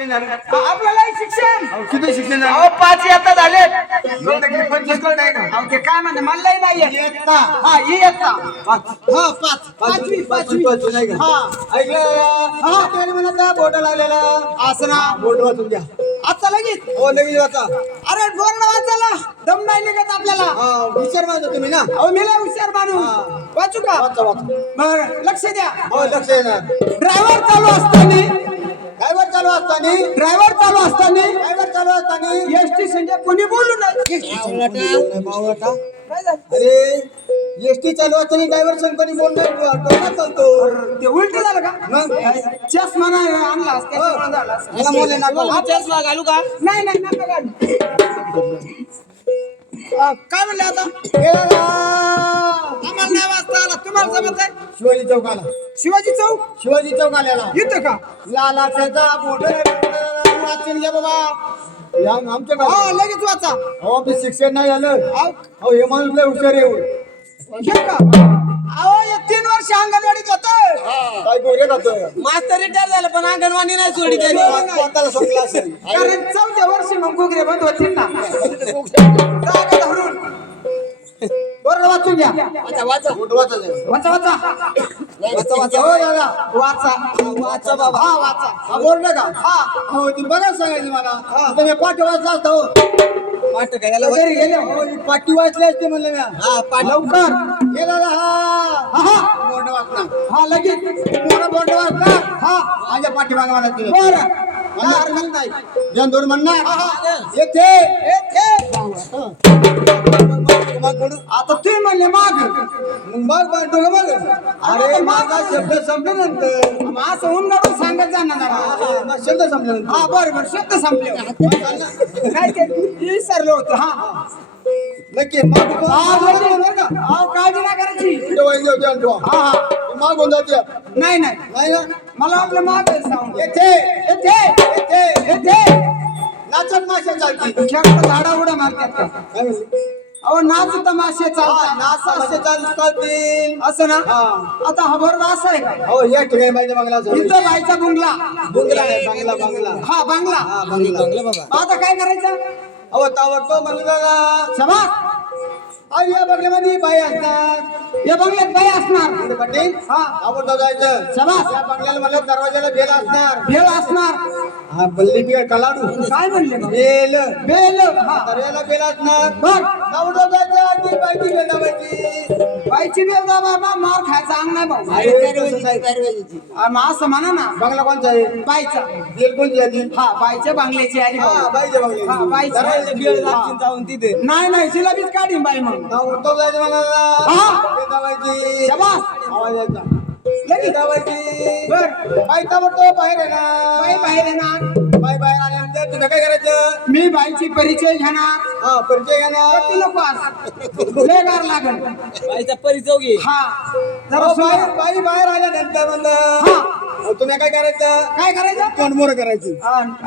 आपल्याला शिक्षण किती शिक्षण झालं? अहो 5 इयत्ता झालेत. 25 कळत आहे का? अहो ते काय म्हणते मलाही नाही येत. इयत्ता. हा इयत्ता. हा पाचवी नाही का? हा ऐकलं हा. त्याने म्हणत बोट लागलेलं असं ना बोट वाचून घ्या. आता लगेच हो लगेच वाचा. अरे बोर्ड वाचायला दम नाही निघत आपल्याला. हा विचार माझा तुम्ही ना. अहो मी लय हुशार माणूस. हा. वाचू का वाचा वाचा. बर लक्ष द्या. हो लक्ष येणार. ड्रायव्हर चालू असताना ड्रायव्हर चालू असताना ड्रायव्हर चालू असताना ड्रायव्हर चालू असताना एसटी संजय कोणी बोलू नये. बावळटा. काय झालं? अरे एसटी चालू असताना ड्रायव्हर संपणी बोलतोय डोका चालतो. ते उलट झालं का मग चष्मा नाही आणला त्याच्यामुळे झालं असं. मला मोले नका. हा, चष्मा घालू का नाही नाही नका घालू. काय म्हणले आता आम्हाला नाही वाचता आला तुम्हाला जमत आहे. शिवाजी चौक आला. शिवाजी चौक शिवाजी चौक आलेला येतं का लालाचा बोट वाचून घ्या बाबा. या आमच्या हा गावात लगेच वाचा. अहो आपलं शिक्षण नाही झालं. अहो, अहो हे माणूस लय हुशार आहे. हे का अहो हे 3 वर्ष अंगणवाडीत होत काय गोरे खातोय. मास्तर रिटायर झालं पण अंगणवाडी नाही सोडली त्यांनी. स्वतःला संपला असेल. कारण 4थ्या वर्षी मग गुगरे बंद होतील ना. जागा धरून बरोबर वाचून घ्या. वाचा बोट वाचायचं. वाचा वाचा वाचा वाचा. हो दादा वाचा वाचा बाबा हा वाचा. हा बोर्ड का हा हो ती बघा सांगायची मला. तुम्ही पाठी वाचला असता हो. पाठ करायला घरी गेले हो ही पाठी वाचली असते म्हणलं मी. हा पाठ लवकर हे दादा हा हा बोर्ड वाचणार. हा लगेच मोठा बोर्ड वाचणार. हा माझ्या पाठीमागे मला तुम्ही बरं काय हरकत नाही. जनधोर म्हणणार हा. येथे आता तुम्ही म्हणले माग मग बांधतो का मग. अरे माझा शब्द संपल्यानंतर मग असं होऊन गाडून सांगत जा ना जरा. मग शब्द संपल्यानंतर हा बरोबर शब्द संपले काय ते विसरलो होतो. हा नक्की मागून हा बरोबर का अहो काळजी नाही करायची. हा हा मागून जाते नाही नाही नाही ना. मला आपलं माग सांग येथे येथे येथे येथे नाचत माशा चालती. तुमच्याकडे झाडा उड्या मारतात का काय म्हणली? अहो नाच तमाशे चालतात नाच माशा चालतील. असं ना हा. आता हा बरोबर असं आहे का हो या ठिकाणी माझ्या बंगला इथं बायचा बुंगला बंगला आहे बंगला बंगला. हा बांगला हा बंगला बाबा. आता काय करायचं अहो तावडतो बंगला. शबास अरे या बंगल्यामध्ये बाई असतात. या बंगल्यात बाई असणार पुढे पाटील हा आवडतो जायचं. शबास या बंगल्याला मला दरवाजाला बेल असणार. भेळ असणार हा बल्ली बिळ कलाडू काय म्हणले मग? बेल बेल हा दरवाजाला बेल असणार. बघ आवडतो जायचं. ती बाईची बेल दाबायची. बाईची बेल दाबा मार खायचा अंग नाही भाऊ मग असं म्हणा ना बंगला कोणचा आहे? बाईचा बेल कोणची आली? हा बाईच्या बांगल्याची आली हा भाऊ. बाईच्या बंगल्याची. हा, बाईच्या. दरवाजाला बेल लागतील हा. जाऊन तिथे. नाही नाही जिलाबीच काढीन बाई मग आवडतो जायचं मला. हा. बेल दाबायची. शबास आवाज यायचा. लगेच दाबायची. बर बाई ताबडतो बाहेर आहे ना. बाई बाहेर येणार बाई बाहेर आल्यानंतर तुला काय करायचं? मी बाईची परिचय घेणार हा परिचय घेणार. किती नको आज लय गार लागल बाईचा परिचय घे. हा जरा अहो, सोय बाई बाहेर आल्यानंतर म्हणलं हा अहो, तुम्ही काय करायचं? काय करायचं तोंड मोर करायची.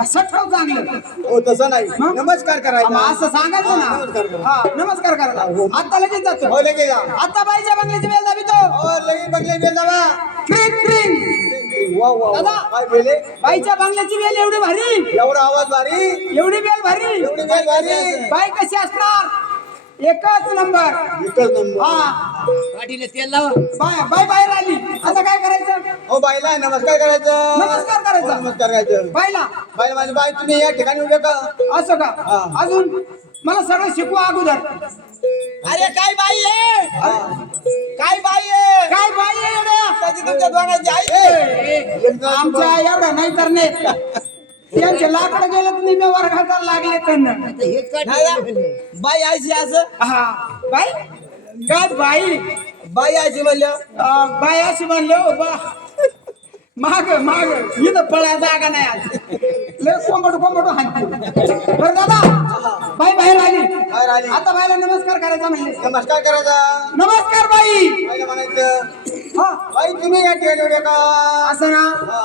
असं ठेव चांगलं हो तसं नाही मग? नमस्कार मग करायचा. असं सांगायचं हा, नमस्कार ना करा. हा नमस्कार करायचा आता लगेच जातो हो लगेच जा. आता बाईच्या बंगल्याची वेळ दाबितो हो लगेच बघले बेल दाबा. क्रिंग क्रिंग वा वा वा. दादा. काय बेले बाईच्या बंगल्याची वेळ एवढी भारी एवढा आवाज भारी. एवढी वेळ भारी एवढी बेल भारी. बाई कशी असणार एकच नंबर एकच नंबर. हा पाठीला तेल लावा. बाय बाहेर आली आता काय करायचं हो बाईला नमस्कार करायचं. नमस्कार करायचा. हो, नमस्कार करायचं. बाईला बाईला माझी बाई तुम्ही या ठिकाणी उभे का? असं का हा. अजून मला सगळं शिकवा अगोदर अरे काय बाई आहे? हा. काय बाई आहे? काय बाई आहे एवढ्या त्याची तुमच्या दोघांची आई आहे. एकदा आमच्या एवढ्या नाही तर त्यांचे लाकड गेले तर निम्या वर्गाला लागले त्यांना नाही ना? बाई आयची असं हा बाई काय बाई बाई आयची म्हणलं बाई अशी म्हणले हो बा माग इथं पळा जागा नाही आज लय कोंबड हाणते बरं दादा बाई बाहेर आली बाहेर आली. आता बाईला नमस्कार करायचा म्हणले नमस्कार करायचा. नमस्कार बाई बाईला म्हणायचं हा बाई तुम्ही या ठिकाणी उभे का? असं ना हा.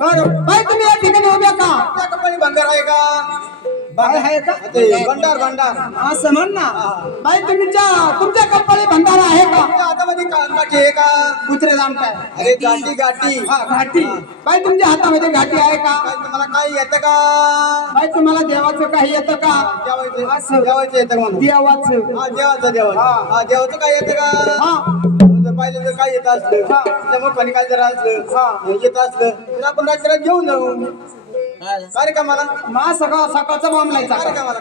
बरं बाई तुम्ही या ठिकाणी उभ्या का त्या कंपनी बंगार आहे का? बाई आहे का ते भंडार भंडार असं म्हण ना बाई तुमच्या कंपनी भंडारा आहे का तुमच्या हातामध्ये काठी आहे का कुत्रे जामताय अरे गाठी गाठी हा घाटी बाई तुमच्या हातामध्ये घाटी आहे का काय तुम्हाला काही येतं का बाई तुम्हाला देवाचं काही येतं का जेवायचं असं. जेवायचं येतं म्हणून देवाचं हा देवाचं हा देवाचं काय येतं का हा जर पाहिलं तर काय येत असलं त्यामुळे पाणी काय जर असलं येत असलं तर आपण राज्याला घेऊन जाऊ कार्यक्रमाला मा सकाळचा बॉम्ब लायचा कार्यक्रमाला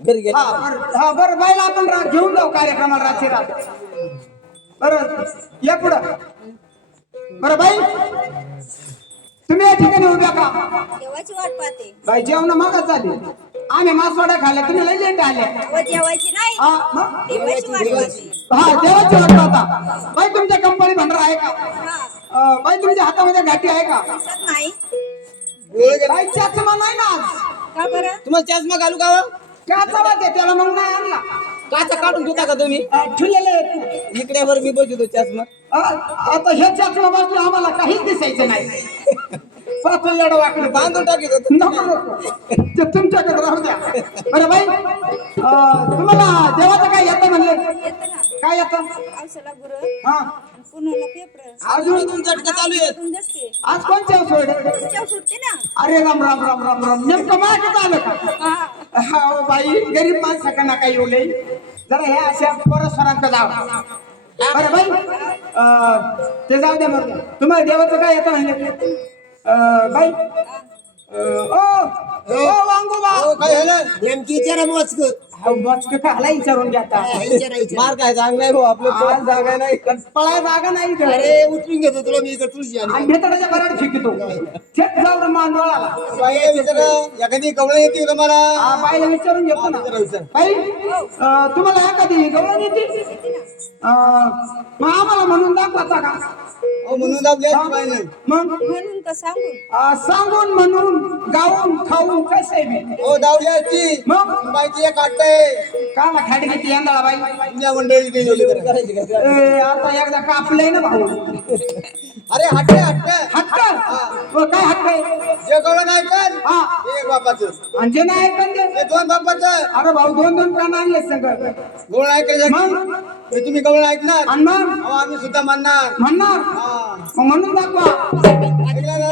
घरी गेले हा बरं बाईला आपण घेऊन जाऊ कार्यक्रमाला रात्री रात बरं या पुढं बरं बाई तुम्ही या ठिकाणी उभ्या का देवाची वाट पाहते बाई जेवण मागच झाली आम्ही मासवाड्या खाल्ल्या तुम्ही लई लेट आले व जेवायची नाही हा मग? देवाची वाट पाहते हा देवाची वाट पाहता बाई तुमच्या कंपनी भंडार आहे का हा बाई तुमच्या हातामध्ये घाटी आहे का दिसत नाही बाई चष्मा नाही ना आज का बरं तुम्हाला चष्मा घालू का हो? काचा वाटे त्याला मग नाही आणला काचा काढून ठेवता का तुम्ही ठुलेले आहेत. इकडे वर मी बसतो चष्मा आता हे चष्मा बसलो आम्हाला काहीच दिसायचं नाही पाच लढ वाकडे बांधून टाकीत होतो नको नको ते तुमच्याकडे राहू द्या बरं बाई तुम्हाला देवाचं काय येतं म्हणले येतं ना काय येतं पावसाला गुरं हा पुन्हाला पेपर अजून अजून झटका चालू आहेत जसके आज कोणत्या सोड तुमच्या सुटते ना अरे राम राम राम राम राम नेमकं माझ्याकडे आलं का हा हा ओ बाई गरीब माणसाका नका येऊ लई जरा हे अशा परस्परांक जाव बरं बाई ते जाऊ द्या मग तुम्हाला देवाचं काय येतं म्हणले बाई ओ वांगोबा काय झालं नेमकी विचारा मोजक बचक खाला विचारून घेता मार काय जाग नाही भाऊ आपलं आज जागा नाही पळाय जागा नाही इथं. अरे उठून घेतो तुला मी इकडे तुळशी आणि भेतडाच्या बराड फेकितो थेट जाऊ रे मांडोळाला बाई विचारा एखादी कवळं येते का मला हा बाईला विचारून घेतो ना विचारा. बाई तुम्हाला एखादी गवळण येते मग आम्हाला म्हणून दाखवाचा का म्हणून दाबली असती बाईने. मग म्हणून का सांगून सांगून म्हणून गाऊन खाऊन कसं आहे मी हो दावली असती मग बाईची एक आटय काला खाट घेते यंदाळा बाई तुझ्या मंडळी गेली करायची का? आता एकदा कापलंय ना भाऊ अरे हट्ट हट्ट हक्क काय हक्क आहे जे कवळं नाही कर हा ते एक बापाचं आणि जे नाही ऐकन ते ते दोन बापाचं अरे भाऊ दोन दोन कान आणले सगळं गवळण ऐकायचं मग ते तुम्ही गवळण ऐकणार आणि मग अहो आम्ही सुद्धा मानणार म्हणणार हा. मग म्हणून दाखवा ऐकलं ना?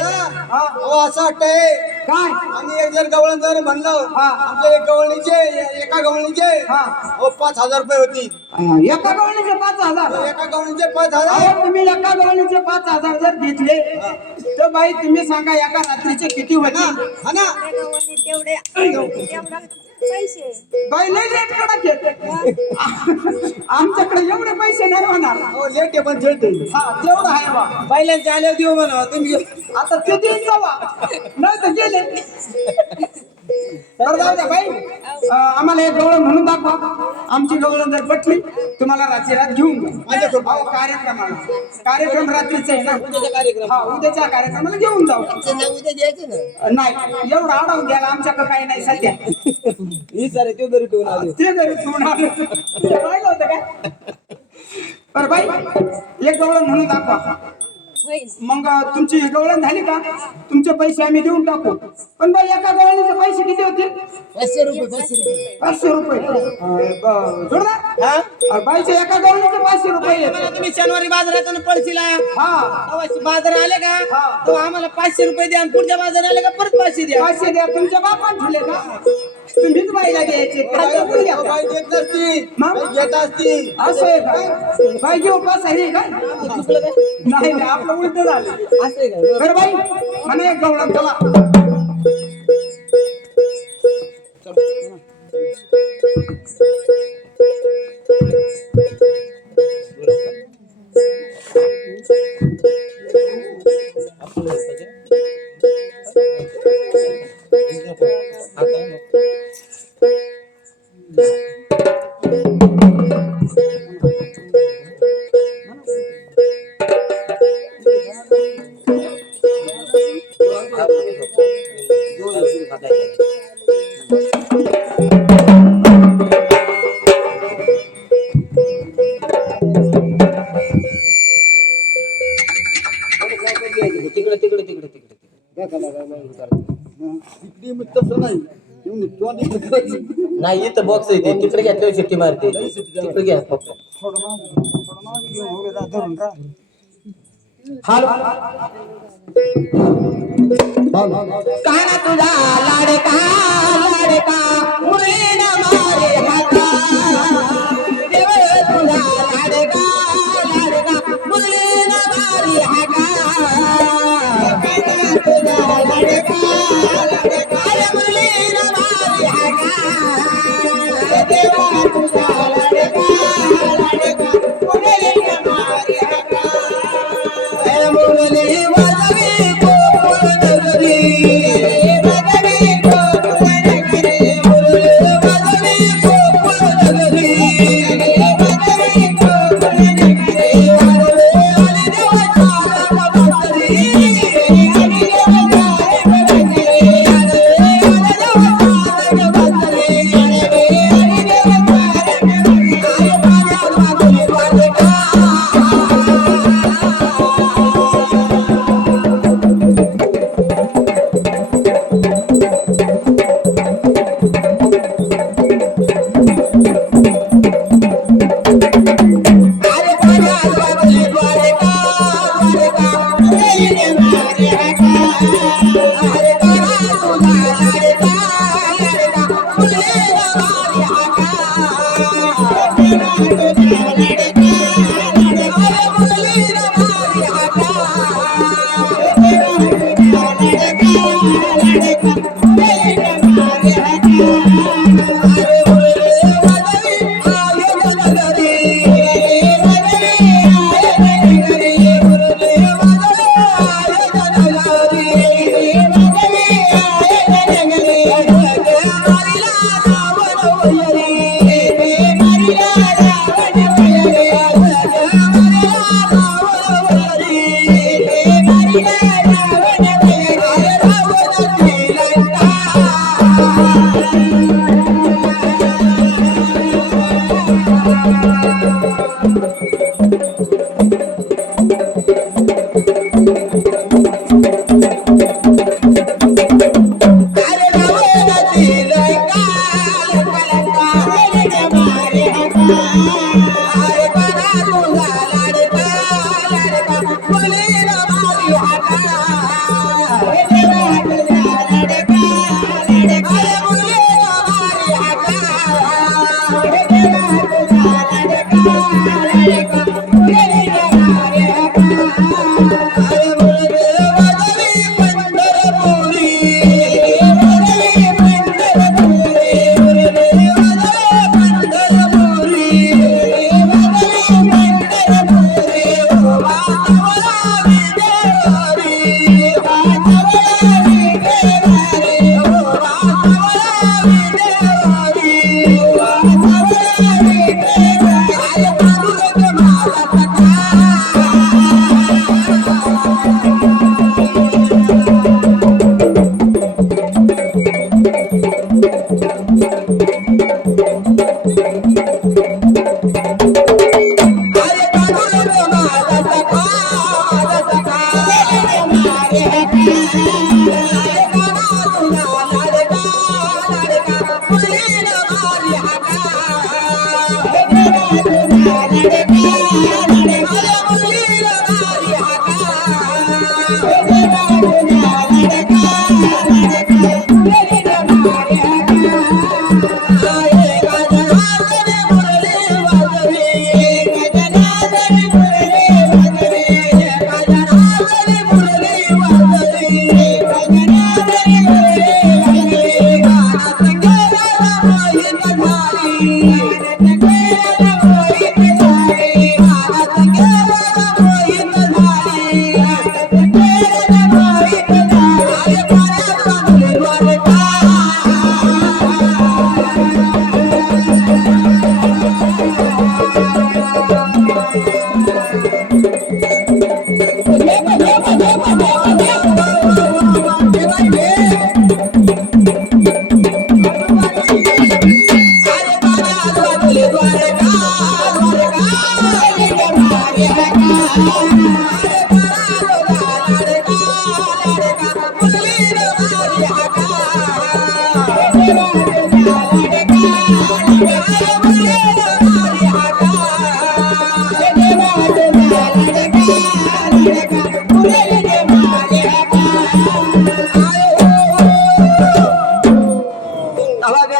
हा. अहो असं वाटतंय काय आम्ही एक जर गवळण जर म्हणलं हा. आमच्या एक गवळणीचे एका गवळणीचे हा. अहो 5,000 रुपये होती एका गवळणीचे 5,000 एका गवळणीचे 5,000 अहो तुम्ही एका गवळणीचे 5,000 जर घेतले तर बाई तुम्ही सांगा एका रात्रीचे किती होते हा ना त्या गावाने तेवढा पैसे बाई लय रेट कडक घेते आमच्याकडे एवढे पैसे नाही होणार अहो लेट आहे पण खेळते हा तेवढं आहे बा बैलांच्या आल्यावर देऊ म्हणा तुम्ही आता ते देऊन जावा नाही तर गेले बरं जाऊ द्या बाई आम्हाला एक गवळण म्हणून दाखवा आमची गवळण जर पटली तुम्हाला रात्री रात घेऊन जाऊ अहो, कार्यक्रमाला कार्यक्रम रात्रीचा आहे ना उद्याचा कार्यक्रम हा उद्याच्या कार्यक्रमाला घेऊन जाऊ उद्या द्यायचं ना नाही एवढं अडवून द्यायला आमच्याकडे काही नाही सध्या ही सारे तो घरी ठेवून आले ते घरी ठेवून आले तुला पाहिलं होतं काय बरं बाई एक गवळण म्हणून दाखवा होईल मग तुमची गवळण झाली का तुमचे पैसे आम्ही देऊन टाकू पण बाई एका गवळणीचे पैसे किती होते 500 रुपये 500 रुपये जोरदार बाईचे एका गवळणीचे 500 रुपये आहेत. तुम्ही शनिवारी बाजारात पळशीला हा बाजार आले का तो आम्हाला 500 रुपये द्या आणि पुढच्या बाजार आले का परत 500 द्या 500 द्या तुमच्या बापान ठेवले का तुम्हीच बाईला द्यायचे खायचं कोणी द्या? बाई देत नसती मग? बाई घेत असती असं आहे काय बाई घेऊ पास आहे काय नाही नाही, आपलं उलट झालं असं आहे का बरं बाई म्हणा एक गवळण चला तिकडे तिकडे तिकडे तिकडे इकडे मग तसं नाही नाही इथं बॉक्स आहे ते तिकडे घेतल्यावर शिट्टी मारते तिकडे घ्या फक्त हॅलो काना तुझा लाडका लाडका मुलीन मारे हाका देव तुझा लाडका लाडका मुलीन मारे हाका काना तुझा लाडका लाडका मुलीन मारे हाका देव तुझा लाडका लाडका मुलीन मारे हाका मुरली वाजवी गोकुळ नगरी वाजवी गोकुळ नगरी मुरली वाजवी गोकुळ नगरी वाजवी गोकुळ नगरी वाजवे आली देवाच्या बसरी आली देवाच्या बसरी आली देवाच्या बसरी आली Thank you.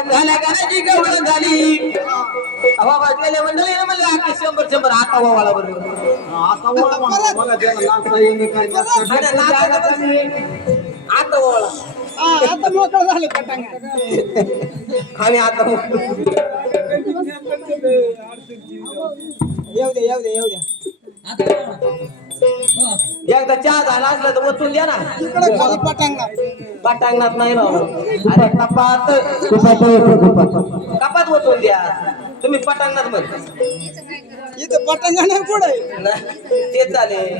झाल्या गाण्याची गवळण झाली हवा वाजलेल्या मंडळीने म्हणलं आता 100 आता वाला बरोबर आता वळ मला त्याला नाचता येईन काय आता वाला आता मोकळं झालं पटांगा आम्ही आता येऊ द्या एकदा चहा झाला असला तर ओतून द्या ना इकडे खाली पटांगा पाटांगणात नाही राहू अरे कपात कपात ओतून द्या तुम्ही पटांगणात मध्ये इथं पटांगा नाही पुढे ते चालेल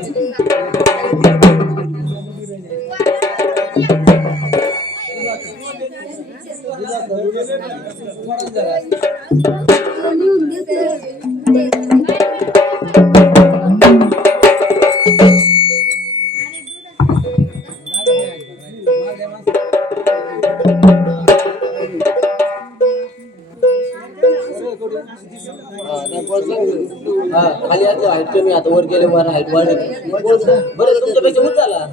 खाली असलं हाईट कमी आता वर गेले वर हाईट वाढली बरं तुमच्यापेक्षा होत झाला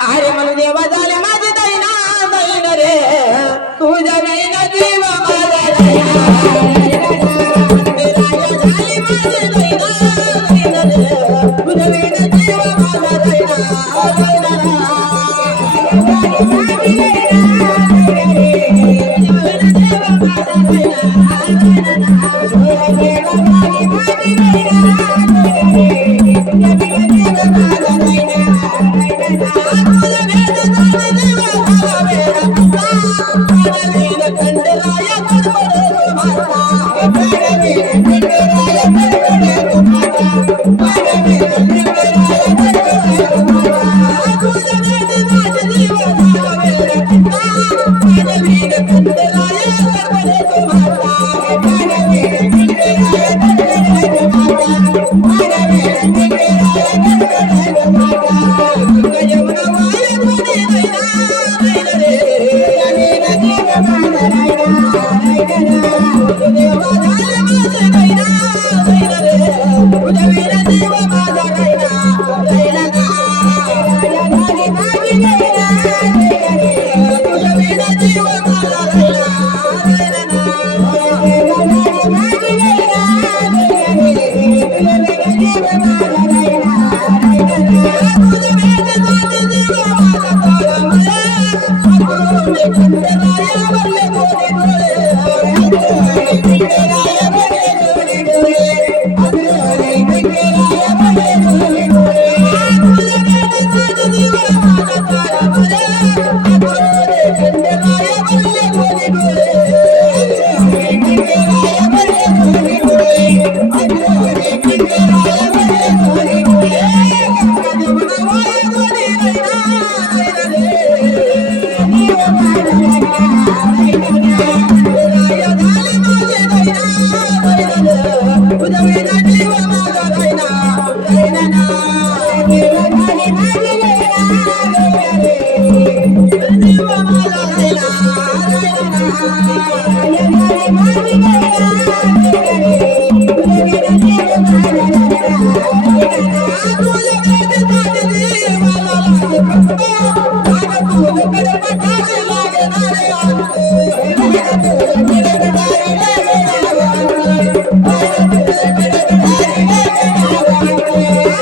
अरे म्हणून देवा झाले माझे दैना दैन रे तुझ्या दैन जीव माझा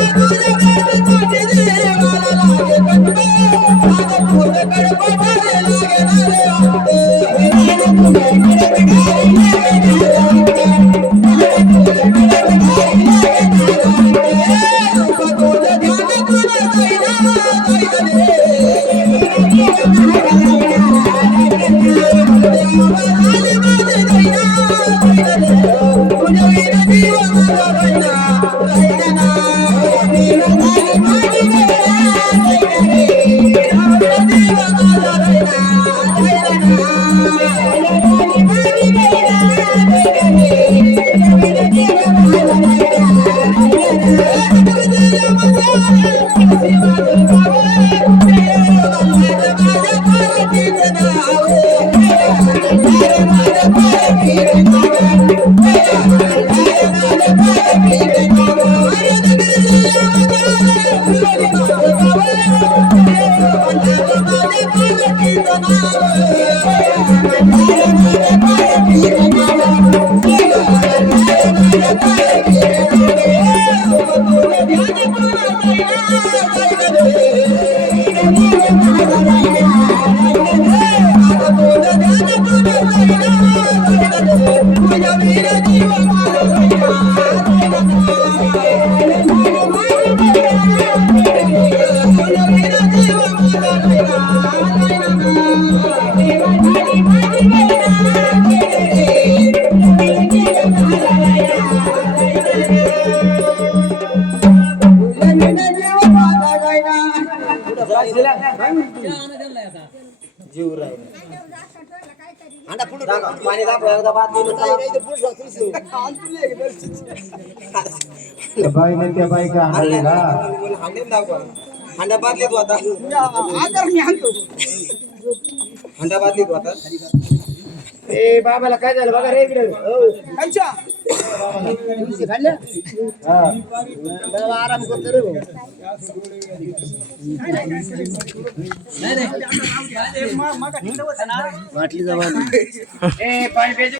Thank you. पैशाला जीव राहील पाणी दाखवा एकदा बादली बाईने त्या बाईका हाणलेला. हांडे दाखवा हांडा बादली तू आता आकार मी आणतो हांडा बादली तू आता ए बाबाला काय झालं बघा रे इकडे. अच्छा आराम करतो रे भाऊ. मग ए पाणी प्यायचं